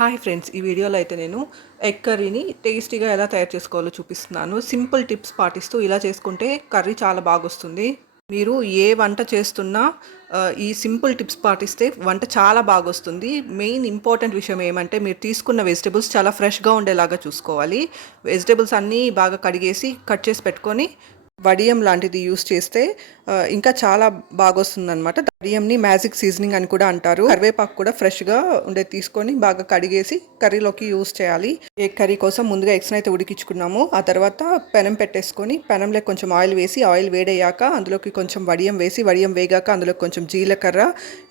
Hi friends, ఈ వీడియోలో అయితే నేను ఎగ్ కర్రీని టేస్టీగా ఎలా తయారు చేసుకోవాలో చూపిస్తున్నాను. సింపుల్ టిప్స్ పాటిస్తూ ఇలా చేసుకుంటే కర్రీ చాలా బాగొస్తుంది. మీరు ఏ వంట చేస్తున్నా ఈ సింపుల్ టిప్స్ పాటిస్తే వంట చాలా బాగొస్తుంది. మెయిన్ ఇంపార్టెంట్ విషయం ఏమంటే మీరు తీసుకున్న వెజిటబుల్స్ చాలా ఫ్రెష్‌గా ఉండేలాగా చూసుకోవాలి. వెజిటబుల్స్ అన్నీ బాగా కడిగేసి కట్ చేసి పెట్టుకొని వడియం లాంటిది యూస్ చేస్తే ఇంకా చాలా బాగొస్తుందనమాట. వడియంని మ్యాజిక్ సీజనింగ్ అని కూడా అంటారు. కరివేపాకు కూడా ఫ్రెష్‌గా ఉండేది తీసుకొని బాగా కడిగేసి కర్రీలోకి యూస్ చేయాలి. ఏ కర్రీ కోసం ముందుగా ఎగ్స్‌ని అయితే ఉడికించుకున్నాము. ఆ తర్వాత పెనం పెట్టేసుకొని పెనంలో కొంచెం ఆయిల్ వేసి ఆయిల్ వేడయ్యాక అందులోకి కొంచెం వడియం వేసి వడియం వేగాక అందులో కొంచెం జీలకర్ర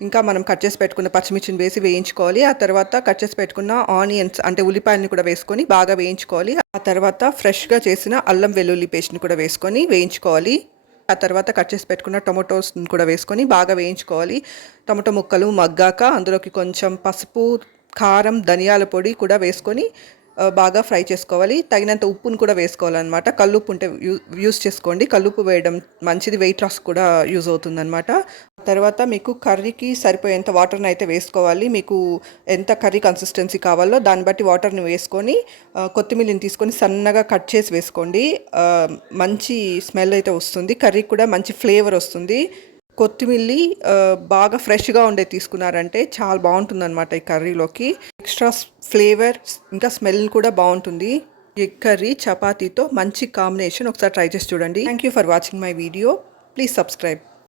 ఇంకా మనం కట్ చేసి పెట్టుకున్న పచ్చిమిర్చిని వేసి వేయించుకోవాలి. ఆ తర్వాత కట్ చేసి పెట్టుకున్న ఆనియన్స్ అంటే ఉల్లిపాయలని కూడా వేసుకొని బాగా వేయించుకోవాలి. ఆ తర్వాత ఫ్రెష్‌గా చేసిన అల్లం వెల్లుల్లి పేస్ట్‌ని కూడా వేసుకొని వేయించుకోవాలి. ఆ తర్వాత కట్ చేసి పెట్టుకున్న టొమాటోస్ని కూడా వేసుకొని బాగా వేయించుకోవాలి. టొమాటో ముక్కలు మగ్గాక అందులోకి కొంచెం పసుపు, కారం, ధనియాల పొడి కూడా వేసుకొని బాగా ఫ్రై చేసుకోవాలి. తగినంత ఉప్పును కూడా వేసుకోవాలన్నమాట. కల్లుప్పు ఉంటే యూస్ చేసుకోండి. కల్లుప్పు వేయడం మంచిది, వెయిట్ లాస్ కూడా యూజ్ అవుతుందన్నమాట. తర్వాత మీకు కర్రీకి సరిపోయేంత వాటర్ని అయితే వేసుకోవాలి. మీకు ఎంత కర్రీ కన్సిస్టెన్సీ కావాలో దాన్ని బట్టి వాటర్ని వేసుకొని కొత్తిమీరని తీసుకొని సన్నగా కట్ చేసి వేసుకోండి. మంచి స్మెల్ అయితే వస్తుంది. కర్రీకి కూడా మంచి ఫ్లేవర్ వస్తుంది. కొత్తిమీల్లి బాగా ఫ్రెష్‌గా ఉండేది తీసుకున్నారంటే చాలా బాగుంటుందన్నమాట ఈ కర్రీలోకి. ఎక్స్ట్రా ఫ్లేవర్ ఇంకా స్మెల్ కూడా బాగుంటుంది. ఎగ్ కర్రీ చపాతీతో మంచి కాంబినేషన్. ఒకసారి ట్రై చేసి చూడండి. Thank you for watching my video. Please subscribe.